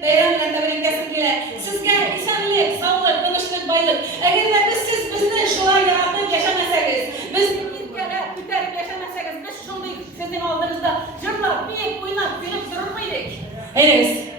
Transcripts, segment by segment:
Bayramdan təbrik gələ. Sizə insanlıq, sağlıq, danışlıq, baylıq. Əgər də siz bizni şulay yaratıb yaşamasanız, biz İlkərə kütərib yaşamasanız, biz şunday sizin aldığınızda jırlab, biyik, oynab, gülüb durur muydik? Eyniz.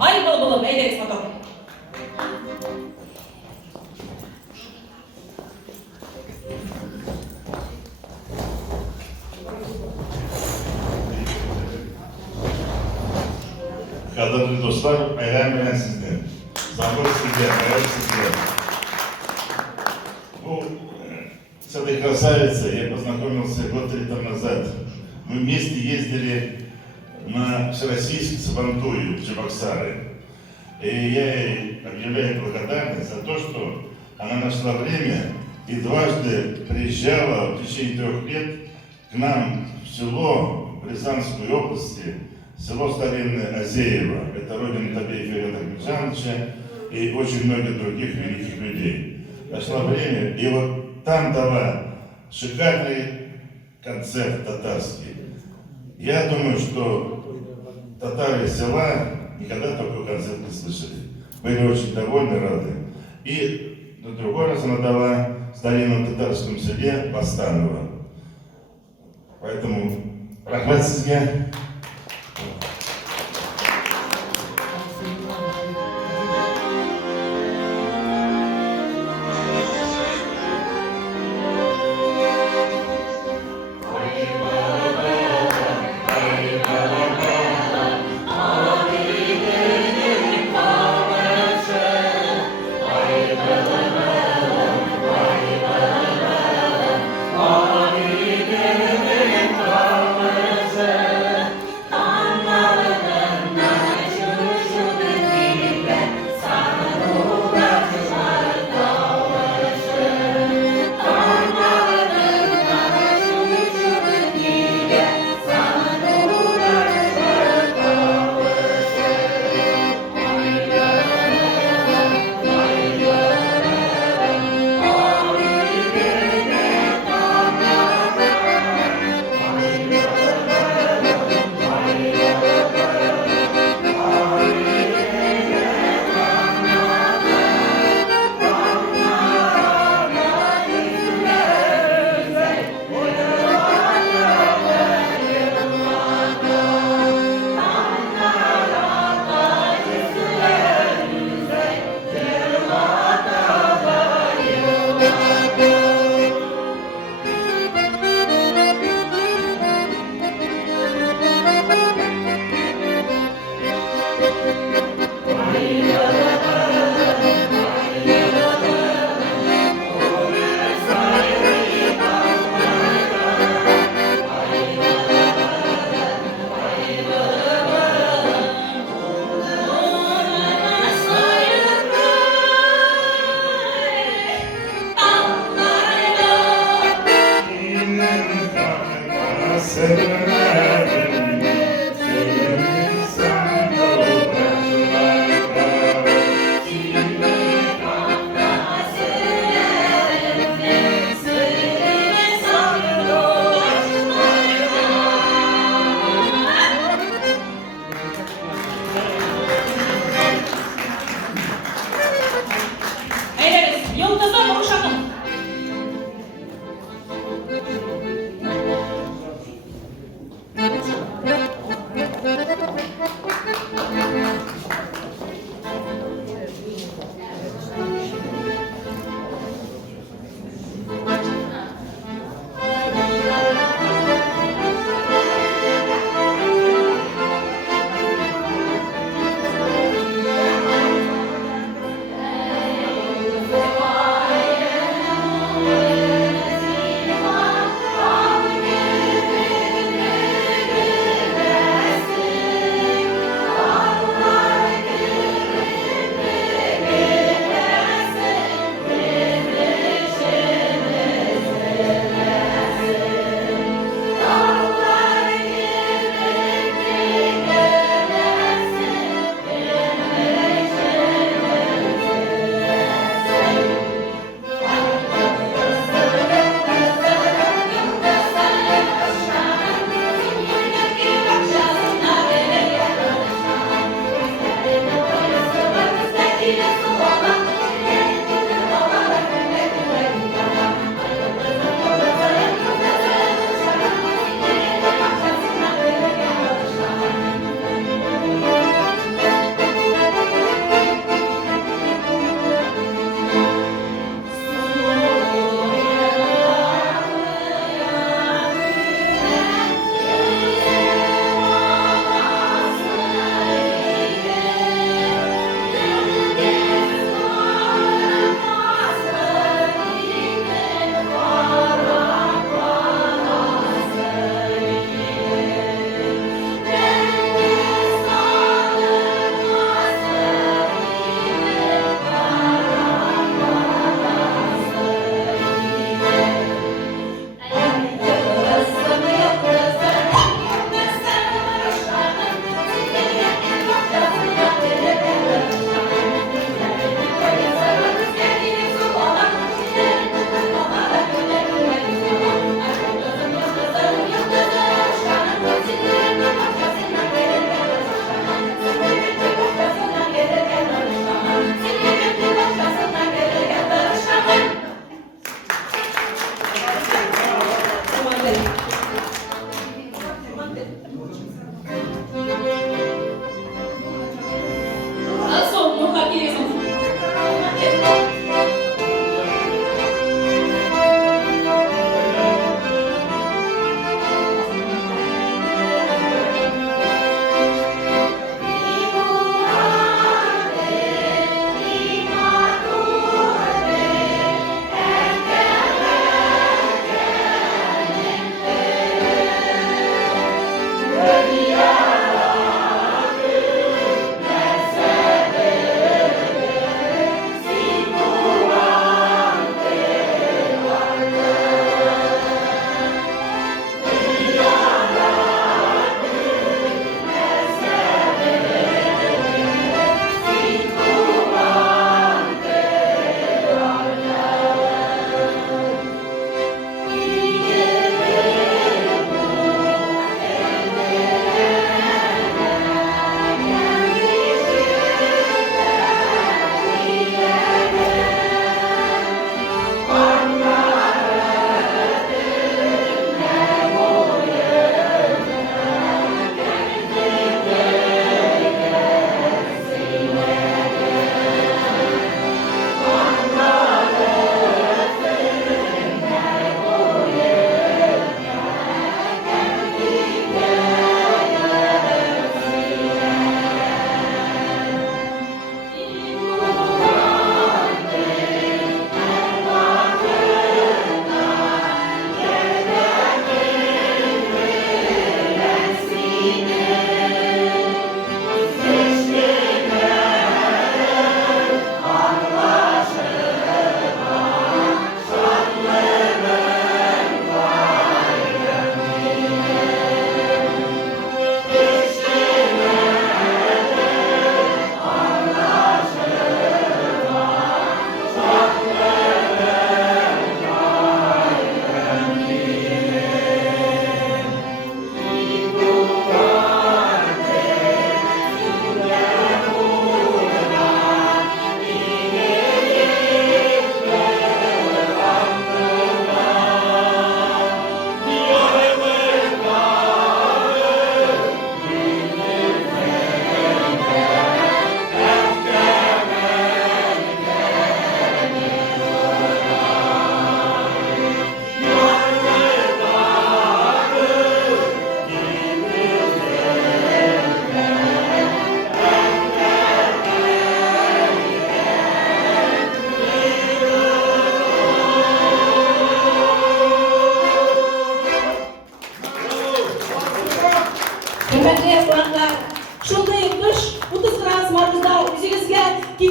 Ay balbalım, eyleriz bakalım. Kadınlı dostlar, bayram bilen sizden. Zabır sizden, bayram sizden. С этой красавицей я познакомился год 3 тому назад. Мы вместе ездили на Всероссийск Сабантую, в Чебоксары. И я ей объявляю благодарность за то, что она нашла время и дважды приезжала в течение 3 лет к нам в село в Рязанской области, село старинное Азеево. Это родина Табея Феофана Ахмеджановича и очень многих других великих людей. Нашла время и вот там дала шикарный концерт татарский. Я думаю, что татары села никогда такой концерт не слышали. Были очень довольны, рады. И на другой раз она дала в старинном татарском селе Бастаново. Поэтому рахмат сизге. Eyleriz. Yıldız'a vuruşalım.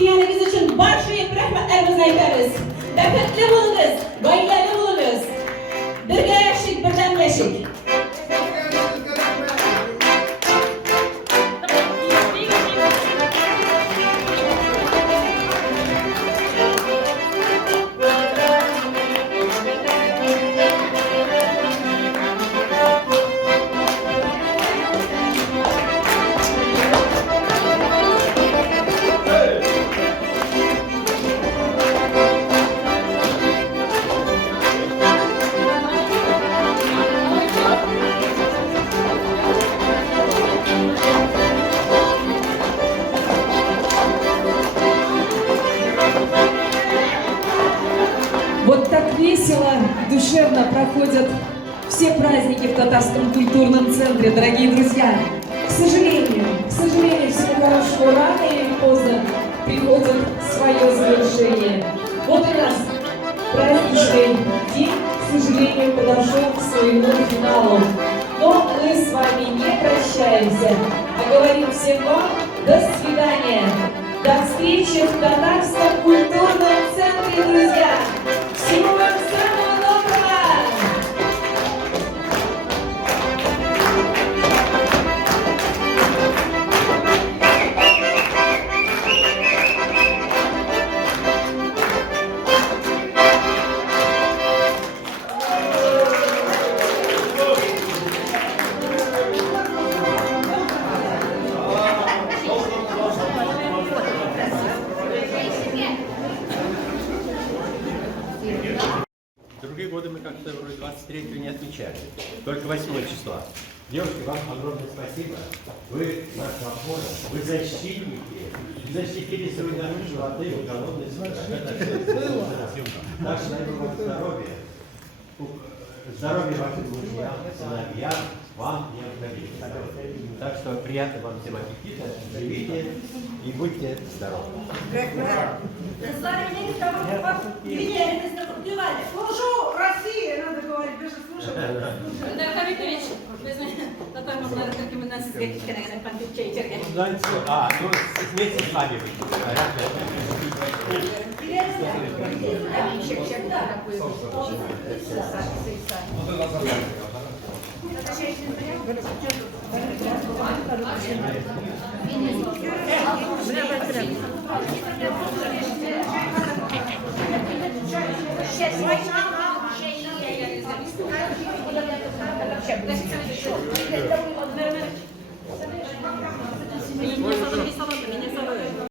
Kimyanınız için barşayı bırakma elbizine ederiz. Beketli bulunuz, bayılarlı bulunuz. Bir yaşık, birden yaşık. Вот так весело, душевно проходят все праздники в Татарском культурном центре, дорогие друзья. К сожалению, всего хорошего рано или поздно приходит свое завершение. Вот и нас праздничный день, к сожалению, подошел к своему финалу. Но мы с вами не прощаемся, а говорим всем вам до свидания. До встречи в Татарском культурном центре, друзья! Всего вам самого доброго! Другие годы мы как-то вроде 23-го не отмечали, только 8 числа. Девушки, вам огромное спасибо. Вы наша опора, вы защитники. Защитили свою наружу от их голодной смерти. Так что дай вам здоровья. Здоровья вашим мужьям, сыновьям, вам необходимо. Так что приятного вам всем аппетита, живите и будьте здоровы. Служу России, надо говорить, даже служу. Дархавитович, вы знаете, на той момент, как мы нас встретили, когда пан Чайчерга. Ну, вместе с вами выйдем. Сейчас,